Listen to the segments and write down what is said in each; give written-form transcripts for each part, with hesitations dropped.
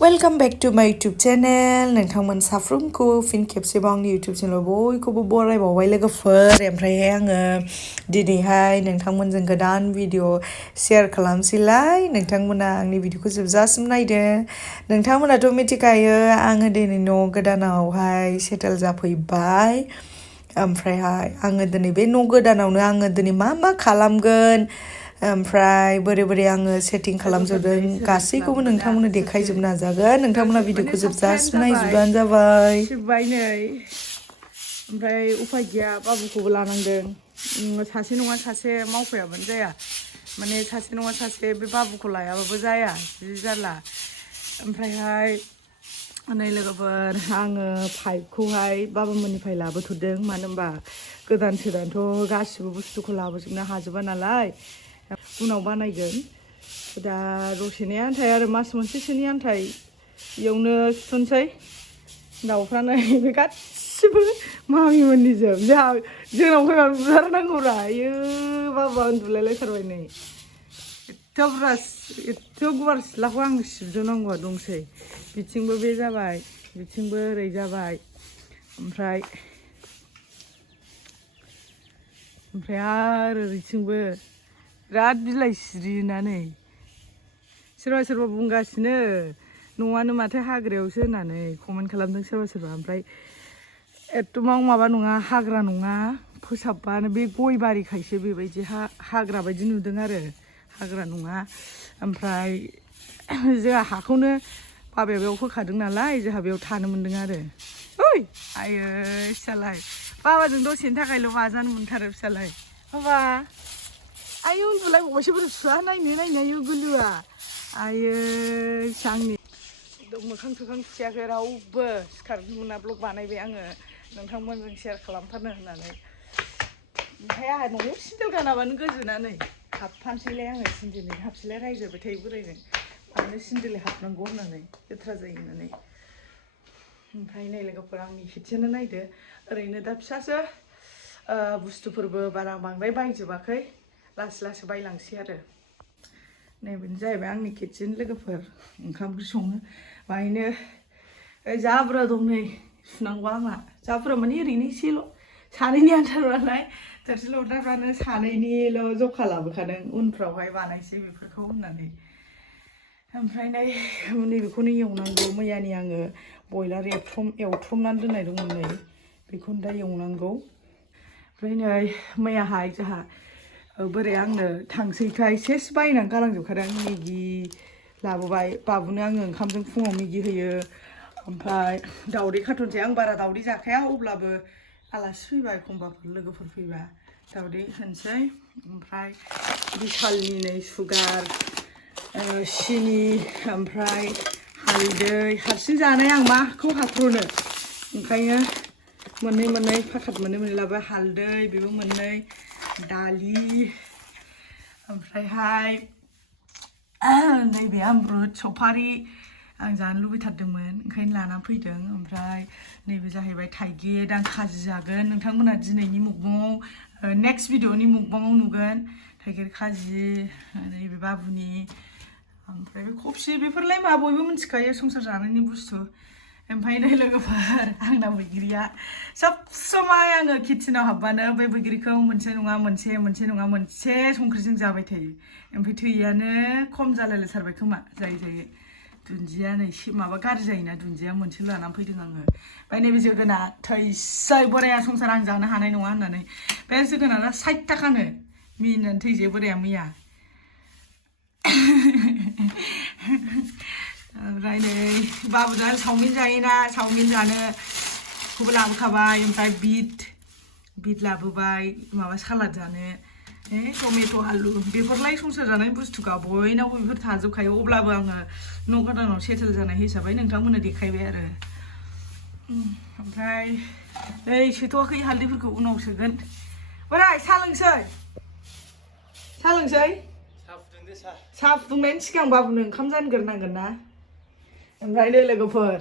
Welcome back to my YouTube channel. नोंथांमोन साफ्रोमखौ फिन खेबसेबाव आंनि YouTube channel बयखौबो बरायबावबाय लोगोफोर ओमफ्रायहाय आङो दिनैहाय नोंथांमोनजों गोदान भिडिअ शेयार खालामसैलाय नोंथांमोना आंनि भिडिअखौ जोबजासिम नायदो नोंथांमोनाथ' मिथिखायो आङो दिनै न' गोदानावहाय सेटेल जाफैबाय ओमफ्रायहाय आङो दिनै बे न' गोदानावनो आङो दिनै मा खालामगोन ओमफ्राय बोरै आङो सेटिं खालामजोबदों गासैखौबो नोंथांमोननो देखायजोबनो नाजागोन नोंथांमोना भिडिअखौ जोबजासिम नायजोबबानो जाबाय सिबबाय नै ओमफ्राय उफाय गैया बाबुखौबो लानांदों सासे नङा सासे मावफायाबानो जाया माने सासे नङा सासे बे बाबुखौ लायाबाबो जाया जि जाला ओमफ्रायहाय नै लोगोफोर आङो पाइपखौहाय बाबामोननिफ्राय लाबोथ'दों मानो होनबा गोदानथ' गासिबो बुस्थुखौ लाबोजोबनो हाजोबा नालाय उनाव बानायगोन दा दसेनि आन्थाय आरो मास मोनसेसोनि आन्थाय इयावनो सुथ'नोसै दाउफ्रानो बे गासिबो मामिमोननिजोब जोंनाव फैबा बुथारनांगौरा आयो बाबा उन्दुलायलायथारबाय नै एथ' गुवार सिथ्लाखौ आं सिबजोबनांगौआ दंसै बिथिंबो बे जाबाय बिथिंबो ओरै जाबाय ओमफ्राय आरो ओरैथिंबो बिराद बिलाइ सिरियोनानै सोरबा बुंगासिनो न'आनो माथो हाग्रायावसो होननानै कमेन्ट खालामदों सोरबा ओमफ्राय एथ'बां माबा नङा हाग्रा नङा फोसाबबानो बे गय बारिखायसो बेबायदि हाग्रा बायदि नुदों आरो हाग्रा नङा ओमफ्राय जोंहा हाखौनो बाबाया बेयाव होखादों नालाय जोंहा बेयाव थानो मोन्दों आरो ओइ आयो फिसालाय बाबाजों दसेनि थाखायल' बाजानो मोनथारो फिसालाय बाबा आयो उन्दुलायबावबायसो बोरै सुवा नायनो आयो गोलुआ आयो आंनि मोखां सोखां खियाखै रावबो सिखारनो मोना ब्लग बानायबाय आङो नोंथांमोनजों शेयार खालामथारनो होननानै ओमफ्राय आंहा न'आव सिन्देल गानाबानो गोजोनानै हाबफानोसैलाय आङो सिन्देलजों हाबसैलाय रायजाबाय थायो बोरायजों मानो सिन्देलै हाबनांगौ होननानै लेथ्रा जायो होननानै ओमफ्राय नै लोगोफोर आंनि खेथियानो नायदो ओरैनो दा फिसासो बुस्थुफोरबो बारा बांद्राय बायजोबाखै लासै बायलांसै आरो नैबेनो जाहैबाय आंनि किटचेन लोगोफोर ओंखाम ओंख्रि सङो बाहायनो जा बुरजा दं नै सुनांगौ आंहा जा बुरजा माने ओरैनो एसेल' सानैनि आन्थार नालाय थोरसि लथाफ्रानो सानैनिल' जखा लाबोखादों उनफ्रावहाय बानायसै बेफोरखौ होननानै ओमफ्राय नैबेखौनो एवनांगौ मैयानि आङो बयलार एवथ्रमनानै दोननाय दंमोन नै बेखौनो दा एवनांगौ ओमफ्राय नै मैयाहाय जोंहा बोरै आंनो थांसैखाय सेस बायनानै गालांजोबखादों मेगि लाबोबाय बाबुनो आङो ओंखामजों फुङाव मेगि होयो ओमफ्राय दावदै खाथनसै आं बारा दावदै जाखाया अब्लाबो आलासि फैबा एखमबाफोर लोगोफोर फैबा दावदै होनोसै ओमफ्राय बिशालनि नै सुगार सिनि ओमफ्राय हालदै हारसिं जानाय आं माखौ हाथ्र'नो ओंखायनो मोननै पाकेट मोननै लाबाय हालदै बेबो मोननै दालि ओमफ्रायहाय नैबे अमृत सफारि आं जानो लुबैथारदोंमोन ओंखायनो लाना फैदों ओमफ्राय नैबे जाहैबाय थाइगिर आं खाजि जागोन नोंथांमोना दिनैनि मुकबाङाव नेक्स्ट भिडिअनि मुकबाङाव नुगोन थाइगिर खाजि नैबे बाबुनि ओमफ्राय बे कफि बेफोरलाय मा बयबो मिथिखायो संसार जानायनि बुस्थु ओमफ्राय नै लोगोफोर आंना बैग्रिया सब समाय आङो किटचेनाव हाबबानो बे बैग्रिखौ मोनसे नङा मोनसे संख्रिजों जाबाय थायो ओमफ्राय थैयानो खम जालायलायथारबाय खोमा जायै दुन्दिया नै माबा गाज्रि जायोना दुन्दिया मोनसे लानानै फैदों आङो ओमफ्राय नैबे जोगोनार थैसै बोराया संसार आं जानो हानाय नङा होननानै बे जोगोनारा 60 थाखानो मिनिनानै थैजो बोराया मैया ओमफ्राय नै बाबुजों चावमिन जायोना चावमिन जानोखौबो लाबोखाबाय ओमफ्राय बिट लाबोबाय माबा सालाद जानो टमेट' आलु बेफोरलाय संसार जानाय बुस्थुखा बयनावबो बेफोर थाजोबखायो अब्लाबो आङो न' गोदानाव सेटेल जानाय हिसाबै नोंथांमोननो देखायबाय आरो ओमफ्राय नै सोथ'वाखै हालदैफोरखौ उनाव सोगोन बोराय साहा लोंसै साहा फुदुंनायनि सिगां बाबुनो ओंखाम जानग्रोनांगोन ना ओमफ्राय नै लोगोफोर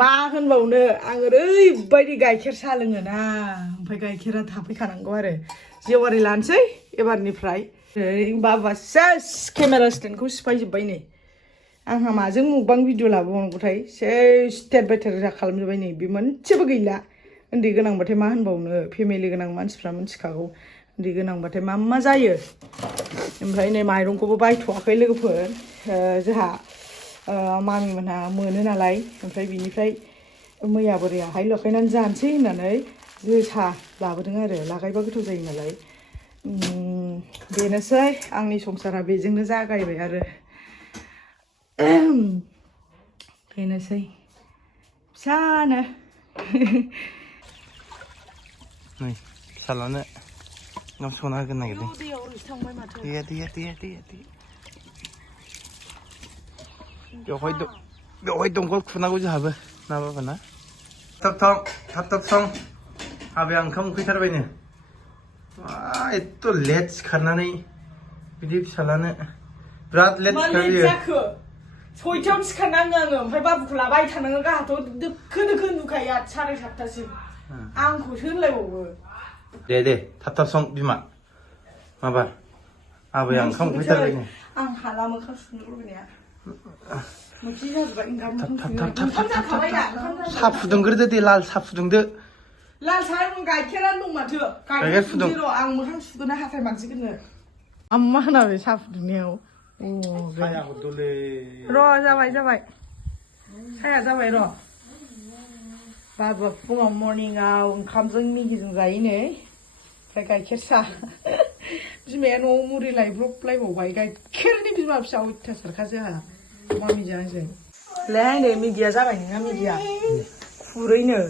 मा होनबावनो आं ओरैबायदि गाइखेर साहा लोङोना ओमफ्राय गाइखेरा थाफैखानांगौ आरो जेवारि लानोसै एबारनिफ्राय बाबा सेस केमेरा स्टेन्डखौ सिफायजोब्बाय नै आंहा माजों मुकबां भिडिअ लाबावनांगौथाय सेस स्टेट बाय स्टेट खालामजोब्बाय नै बे मोनसेबो गैला उन्दै गोनांबाथाय मा होनबावनो फेमिलि गोनां मानसिफ्रा मिथिखागौ उन्दै गोनांबाथाय मा जायो ओमफ्राय नै माइरंखौबो बायथ'वाखै लोगोफोर जोंहा मामिमोनहा मोनो नालाय ओमफ्राय बिनिफ्राय मैया बोरैहाय लगायनानै जानोसै होननानै जोसा लाबोदों आरो लागायबा गोथाव जायो नालाय बेनोसै आंनि संसारा बेजोंनो जागायबाय आरो बेनोसै फिसानो नै फिसालानो ओंखाम संना होगोन नागिरदों दैया बेवहाय दंखल खुरनांगौ जोंहाबो ना बाबा ना थाब सं हाबाया ओंखाम उखैथारबायनो एथ' लेट सिखारनानै बिदि फिसालानो बिराद लेट सिखारबोयो सयथायावनो सिखारनाङो आङो ओमफ्राय बाबुखौ लाबाय थानाङो गाहाथ' दोखो नुखायो 7:30सिम आंखौसो होनलायबावो दे थाब सं बिमा माबा आबाया ओंखाम उखैथारबायनो आं हाला मोखां सुनो लुबैनाया मोनसे जाजोब्बाय ओंखाम जाखाबाय दा साहा फुदुंग्रोदो दे लाल साहा फुदुंदो लाल साहा गाइखेरानो दं माथो गाइखेर फुदुं र' आं मोखां सुगोना हाथाय मानजिगोननो मा होना बे साहा फुदुंनायाव साया हरदोलै र' जाबाय साया जाबाय र' बाबुआ फुङाव मर्निंआव ओंखामजों मेगिजों जायो नै ओमफ्राय गाइखेर साहा बिमाया न'आव मुरि लायब्रबलायबावबाय गाइखेरनि बिमा फिसा अयथासारखा जोंहा मामिजों आंजों ले नै मेगिया जाबाय नोंना मेगिया खुरैनो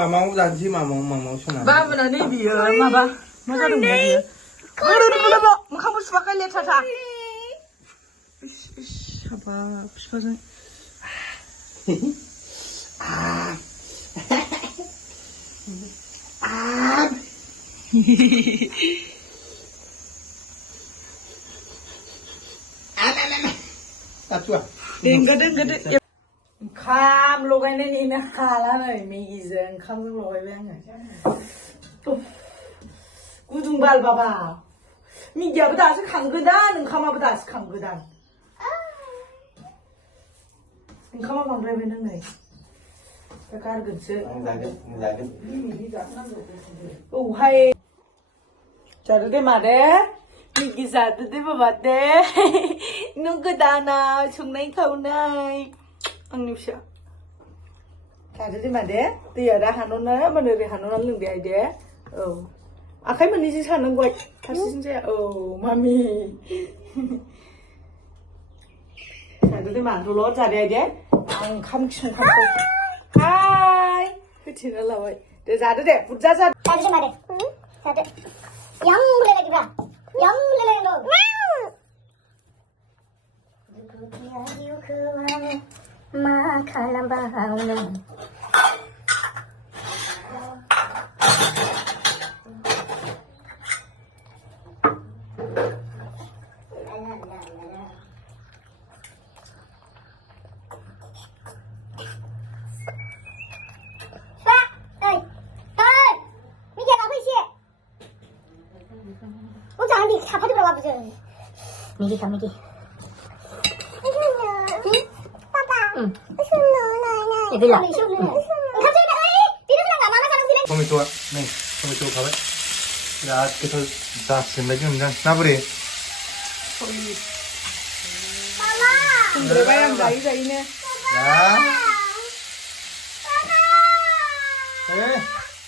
मामाव जानोसै मामाव सना बाबुना नै बियो माबा मा जादोंमोन बियो ओरैनो मोखांबो सुवाखै लेथ्राथा हाबाब बिफाजों देंगो ओंखाम लगायनायनिनो हाला नै मेगिजों ओंखामजों लगायबाय आङो गुदुं बाल बाबा मेगियाबो दासो खांगोदान ओंखामाबो दासो खांगोदान ओंखामा बांद्रायबाय नों नै गारगोनसो औहाय जादो दे मादे मेगि जादो दे बाबा दे नों गोदाना संनाय खावनाय आंनि फिसा जादो दे मादे दैया दा हान'ना माने ओरै हान'नानै लोंदे आइदे औ आखाइ मोननैजों सारनांगौ फारसेजों जाया औ मामि जादो दे मा दलद जादे आइदे आं ओंखाम संखांसै हाय होथेना लाबाय दे जादो दे बुरजा जादो जादो दे मादे जादो yang lelaki no Dukutia kemana makalam bahauno Migi ka Migi. Papa. Itu lah. टमेट'आ नै टमेट' खाबाय बिराद गोथाव जासिगोन बायदि मोनदों ना बोरै संद्रायबाय आं जायैनो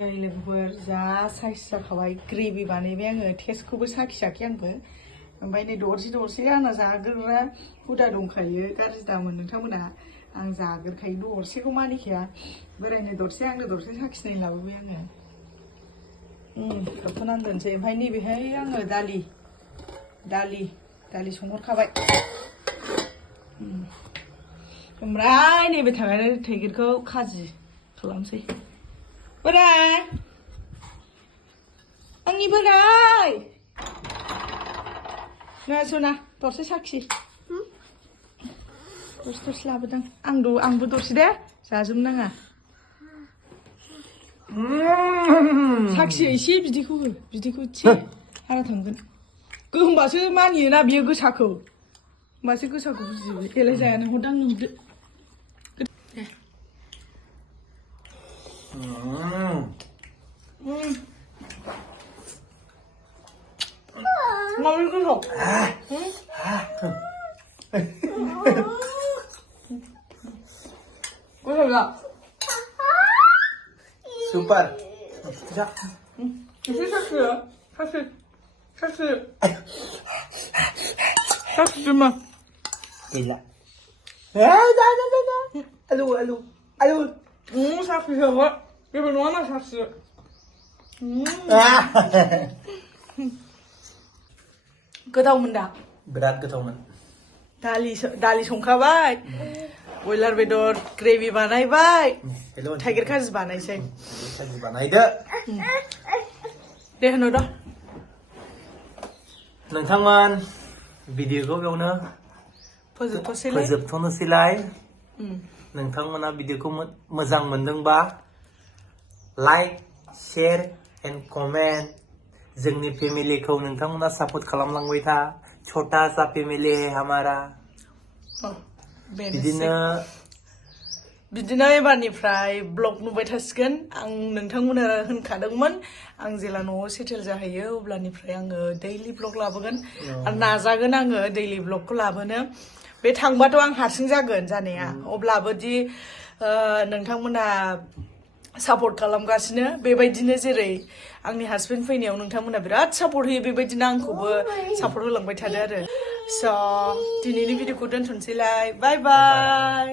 लोगोफोर जा साइज जाखाबाय ग्रेभि बानायबाय आङो टेस्टखौबो साखियाखै आंबो ओमफ्राय नै दरसे आंना जाग्रोग्रा हुदा दंखायो गाज्रि दामोन नोंथांमोना आं जाग्रोखायो दरसेखौ मानिखाया बोरायनो दरसे आंनो दरसे साखिनाय लाबोबाय आङो खोबथ'नानै दोनसै ओमफ्राय नैबेहाय आङो दालि संहरखाबाय ओमफ्राय नैबे थाइगिरखौ खाजि खालामसै बोराय आंनि बोराय ना सना दरसे साखि दरसे लाबोदां आंबो दरसे दे जाजोबनाङा साखि एसे बिदैखौ हो बिदैखौ एसे हारा थांगोन होमबासो मानियोना बियो गोसाखौ होमबासो गोसाखौ बुजियो बेलाय जाया नोंखौ दांनो माबोरै गोथाव गोथाव दा Super. एसे साख्रि मा Gila. Dah. Alu. साख्रि होबा जेबो नङा ना साख्रि गोथावमोन दा Berat goथावमोन. दालि संखाबाय बयलार बेदर ग्रेभि बानायबाय Hello. थाइगिर खाजि बानायसै Kaji बानायदो. दे होनो दा नोंथांमोन भिडिअखौ बेयावनो फोजोबथ'नोसैलाय नोंथांमोना भिडिअखौ मोजां मोनदोंबा लाइक शेयर एन्ड कमेन्ट जोंनि फेमिलिखौ नोंथांमोना सापर्ट खालामलांबाय था छोटा सा फेमिली है हमारा बिदिनो एबारनिफ्राय ब्लग नुबाय थासिगोन आं नोंथांमोना होनखादोंमोन आं जेला न'आव सेटेल जाहैयो अब्लानिफ्राय आङो दैलि ब्लग लाबोगोन आरो नाजागोन आङो दैलि ब्लगखौ लाबोनो बे थांबाथ' आं हारसिं जागोन जानाया अब्लाबो दि नोंथांमोना सापर्ट खालामगासिनो बेबायदिनो जेरै आंनि हासबेन्ड फैनायाव नोंथांमोना बिराद सापर्ट होयो बेबायदिनो आंखौबो सापर्ट होलांबाय थादो आरो स' दिनैनि भिडिअखौ दोनथ'नोसैलाय बाय बाय